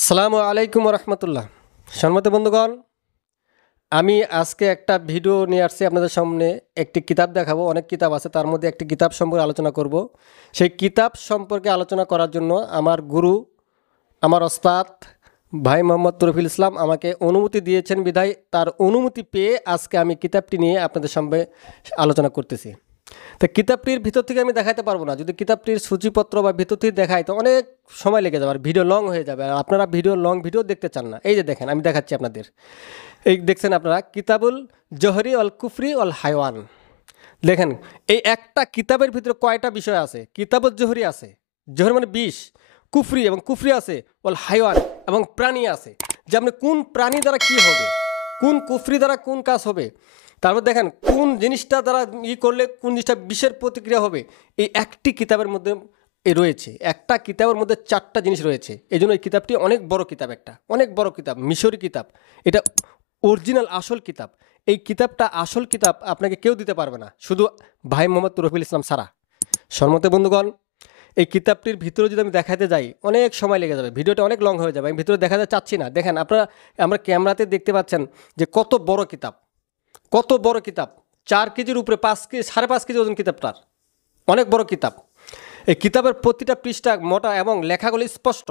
আসসালামু আলাইকুম রহমতুল্লাহ। সম্মানিত বন্ধুগণ, আমি আজকে একটা ভিডিও নিয়ে আসছি আপনাদের সামনে। একটি কিতাব দেখাবো, অনেক কিতাব আছে, তার মধ্যে একটি কিতাব সম্পর্কে আলোচনা করব। সেই কিতাব সম্পর্কে আলোচনা করার জন্য আমার গুরু, আমার ওস্তাদ ভাই মোহাম্মদ তরফিল ইসলাম আমাকে অনুমতি দিয়েছেন, বিধায় তার অনুমতি পেয়ে আজকে আমি কিতাবটি নিয়ে আপনাদের সামনে আলোচনা করতেছি। তো কিতাবটির ভিতর থেকে আমি দেখাতে পারবো না, যদি কিতাবটির সূচিপত্র বা ভিতর থেকে দেখাই তো অনেক সময় লেগে যাবে আর ভিডিও লং হয়ে যাবে, আর আপনারা লং ভিডিও দেখতে চান না। এই যে দেখেন, আমি দেখাচ্ছি আপনাদের। এই দেখছেন আপনারা, কিতাবুল জহরি অল কুফরি অল হাইওয়ান। দেখেন, এই একটা কিতাবের ভিতরে কয়টা বিষয় আছে। কিতাবুল জহরি আছে, জহরি মানে বিষ, কুফরি এবং কুফরি আছে, অল হাইওয়ান এবং প্রাণী আছে, যে আপনি কোন প্রাণী দ্বারা কি হবে, কোন কুফরি দ্বারা কোন কাজ হবে। তারপর দেখেন কোন জিনিসটা দ্বারা করলে কোন জিনিসটা বিষের প্রতিক্রিয়া হবে। এই একটি কিতাবের মধ্যে রয়েছে, একটা কিতাবের মধ্যে 4টা জিনিস রয়েছে। এই জন্য এই কিতাবটি অনেক বড় কিতাব, একটা অনেক বড় কিতাব, মিশরি কিতাব। এটা অরিজিনাল আসল কিতাব। এই কিতাবটা আসল কিতাব আপনাকে কেউ দিতে পারবে না, শুধু ভাই মোহাম্মদ তরফিল ইসলাম ছাড়া। সম্মত বন্ধুগণ, এই কিতাবটির ভিতরে যদি আমি দেখাতে যাই অনেক সময় লেগে যাবে, ভিডিওটা অনেক লং হয়ে যাবে, আমি ভিতরে দেখাতে চাচ্ছি না। দেখেন আপনারা, আমরা ক্যামেরাতে দেখতে পাচ্ছেন যে কত বড় কিতাব, কত বড় কিতাব। 4 কেজির উপরে, 5 কেজি, 5.5 কেজি ওজন কিতাবটার, অনেক বড় কিতাব। এই কিতাবের প্রতিটা পৃষ্ঠা মোটা এবং লেখাগুলো স্পষ্ট।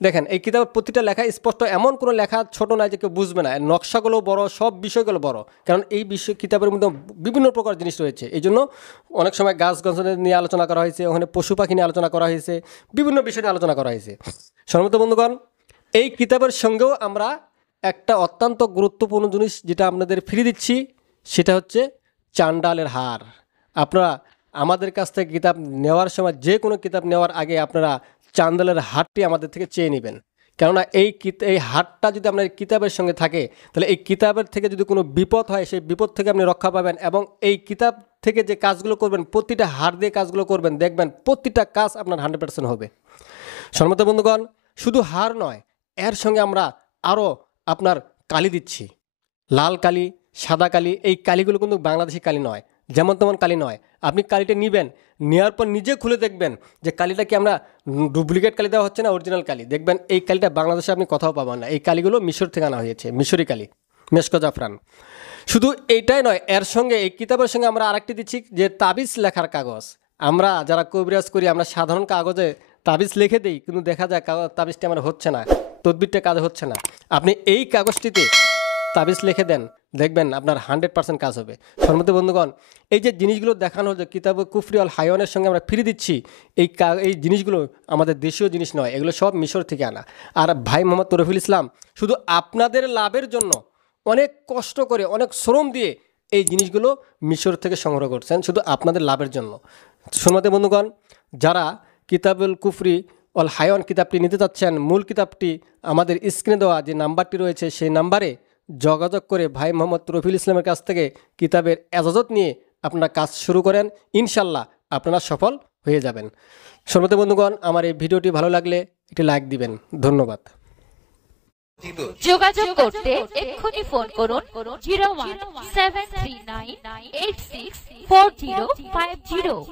দেখেন, এই কিতাবের প্রতিটা লেখা স্পষ্ট, এমন কোনো লেখা ছোট নয় যে কেউ বুঝবে না। নকশাগুলো বড়, সব বিষয়গুলো বড়, কারণ এই বিষয় কিতাবের মধ্যে বিভিন্ন প্রকার জিনিস রয়েছে। এই জন্য অনেক সময় গাছ-গাছালি নিয়ে আলোচনা করা হয়েছে, ওখানে পশু পাখি নিয়ে আলোচনা করা হয়েছে, বিভিন্ন বিষয় নিয়ে আলোচনা করা হয়েছে। সম্মানিত বন্ধুগণ, এই কিতাবের সঙ্গেও আমরা একটা অত্যন্ত গুরুত্বপূর্ণ জিনিস যেটা আপনাদের ফ্রি দিচ্ছি, সেটা হচ্ছে চাণ্ডালের হার। আপনারা আমাদের কাছ থেকে কিতাব নেওয়ার সময়, যে কোনো কিতাব নেওয়ার আগে আপনারা চান্দালের হারটি আমাদের থেকে চেয়ে নেবেন। কেননা এই হারটা যদি আপনার কিতাবের সঙ্গে থাকে, তাহলে এই কিতাবের থেকে যদি কোনো বিপদ হয়, সেই বিপদ থেকে আপনি রক্ষা পাবেন। এবং এই কিতাব থেকে যে কাজগুলো করবেন, প্রতিটা হার দিয়ে কাজগুলো করবেন, দেখবেন প্রতিটা কাজ আপনার 100% হবে। সম্মানিত বন্ধুগণ, শুধু হার নয়, এর সঙ্গে আমরা আরও আপনার কালি দিচ্ছি, লাল কালি, সাদা কালি। এই কালিগুলো কিন্তু বাংলাদেশি কালি নয়, যেমন তেমন কালি নয়। আপনি কালিটা নেবেন, নেওয়ার পর নিজে খুলে দেখবেন যে কালিটা কি আমরা ডুপ্লিকেট কালি দেওয়া হচ্ছে না অরিজিনাল কালি। দেখবেন এই কালিটা বাংলাদেশে আপনি কোথাও পাবেন না। এই কালিগুলো মিশর থেকে আনা হয়েছে, মিশরি কালি, মেশকো জাফরান। শুধু এইটাই নয়, এর সঙ্গে এই কিতাবের সঙ্গে আমরা আরেকটি দিচ্ছি, যে তাবিজ লেখার কাগজ। আমরা যারা কবিরাজ করি, আমরা সাধারণ কাগজে তাবিজ লিখে দিই, কিন্তু দেখা যায় তাবিজটি আমার হচ্ছে না, তদবিরটা কাজ হচ্ছে না। আপনি এই কাগজটিতে তাবিজ লিখে দেন, দেখবেন আপনার 100% কাজ হবে। সম্মানিত বন্ধুগণ, এই যে জিনিসগুলো দেখানো হচ্ছে কিতাব কুফরি আল হাইওয়ানের সঙ্গে আমরা ফিরে দিচ্ছি, এই জিনিসগুলো আমাদের দেশীয় জিনিস নয়, এগুলো সব মিশর থেকে আনা। আর ভাই মোহাম্মদ তরফিল ইসলাম শুধু আপনাদের লাভের জন্য অনেক কষ্ট করে, অনেক শ্রম দিয়ে এই জিনিসগুলো মিশর থেকে সংগ্রহ করছেন, শুধু আপনাদের লাভের জন্য। সম্মানিত বন্ধুগণ, যারা কিতাবুল কুফরি অল হাইওয়ান কিতাবটি নিতে চাচ্ছেন, মূল কিতাবটি আমাদের স্ক্রিনে দেওয়া যে নাম্বারটি রয়েছে, সেই নাম্বারে যোগাযোগ করে ভাই মোহাম্মদ তরফিল ইসলামের কাছ থেকে কিতাবের এজাজত নিয়ে আপনারা কাজ শুরু করেন, ইনশাল্লাহ আপনারা সফল হয়ে যাবেন। সম্মানিত বন্ধুগণ, আমার এই ভিডিওটি ভালো লাগলে একটি লাইক দিবেন। ধন্যবাদ। যোগাযোগ করতে এক্ষুনি ফোন করুন 0173986405